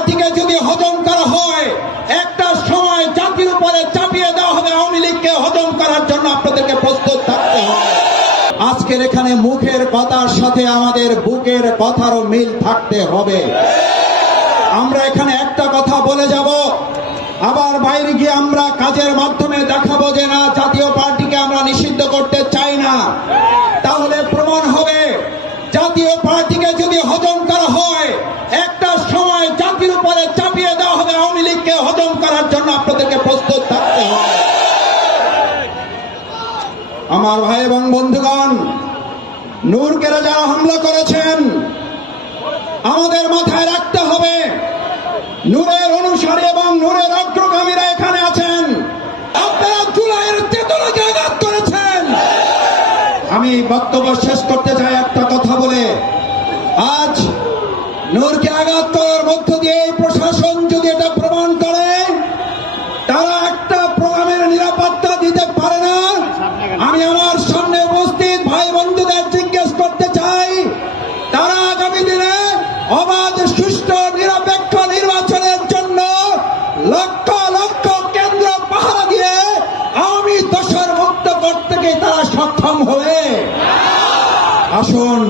পার্টিকে যদি হজম করা হয়, একটা সময় জাতির উপরে চাপিয়ে দেওয়া হবে। আওয়ামী লীগকে হজম করার জন্য আপনাদেরকে প্রস্তুত থাকতে হবে। আজকের এখানে মুখের কথার সাথে আমাদের বুকের কথারও মিল থাকতে হবে। আমরা এখানে একটা কথা বলে যাব, আবার বাইরে গিয়ে আমরা কাজের মাধ্যমে দেখাবো যে না, জাতীয় পার্টিকে আমরা নিষিদ্ধ করতে চাই না। তাহলে প্রমাণ হবে জাতীয় পার্টিকে যদি হজম করা হয়, একটা সময় জাতির উপরে চাপিয়ে দেওয়া হবে। আওয়ামী লীগকে হজম করার জন্য আপনাদেরকে প্রস্তুত থাকতে হবে। আমার ভাই এবং বন্ধুগণ, নূরকে যারা হামলা করেছেন, আমাদের মাথায় রাখতে হবে নূরের অনুসারী এবং নূরের অগ্রগামীরা এখানে আছেন। আপনারা জুলাইয়ের চেতনাকে আঘাত করেছেন। আমি বক্তব্য শেষ করতে চাই একটা কথা বলে। আজ নূরকে আঘাত করার মধ্য দিয়ে এই প্রশাসন যদি এটা প্রমাণ করে তারা একটা প্রোগ্রামের নিরাপত্তা দিতে পারে না, আমি আমার সামনে উপস্থিত ভাই বন্ধুদের জিজ্ঞেস করতে চাই, তারা আগামী দিনে অবাধ, সুষ্ঠু, নিরপেক্ষ নির্বাচনের জন্য লক্ষ লক্ষ কেন্দ্র পাহারা দিয়ে আওয়ামী দোষর মুক্ত করতে গিয়ে তারা সক্ষম হবে। আসুন,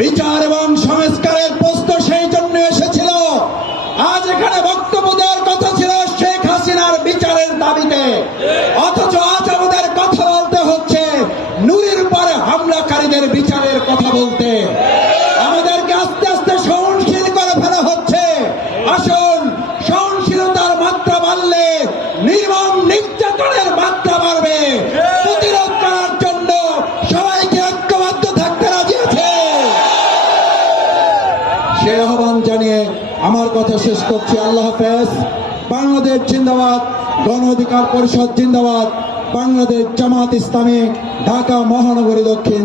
বিচার এবং সংস্কারের প্রশ্ন সেই জন্য এসেছিল। আজ এখানে বক্তব্য দেওয়ার কথা ছিল শেখ হাসিনার বিচারের দাবিতে, অথচ আজ আমাদের কথা বলতে হচ্ছে নূরের উপর হামলাকারীদের বিচারের কথা বলতে। আমাদেরকে আস্তে আস্তে সহনশীল করে ফেলা হচ্ছে। আসুন, সহনশীলতার মাত্রা বাড়লে নির্মম নির্যাতনের মাত্রা বাড়বে। প্রতিরোধ করার জন্য সবাইকে ঐক্যবদ্ধ থাকতে রাজি আছে। সে আহ্বান জানিয়ে আমার কথা শেষ করছি। আল্লাহ হাফেজ। বাংলাদেশ জিন্দাবাদ, গণ অধিকার পরিষদ জিন্দাবাদ, বাংলাদেশ জামাত ইসলামী, ঢাকা মহানগরী দক্ষিণ।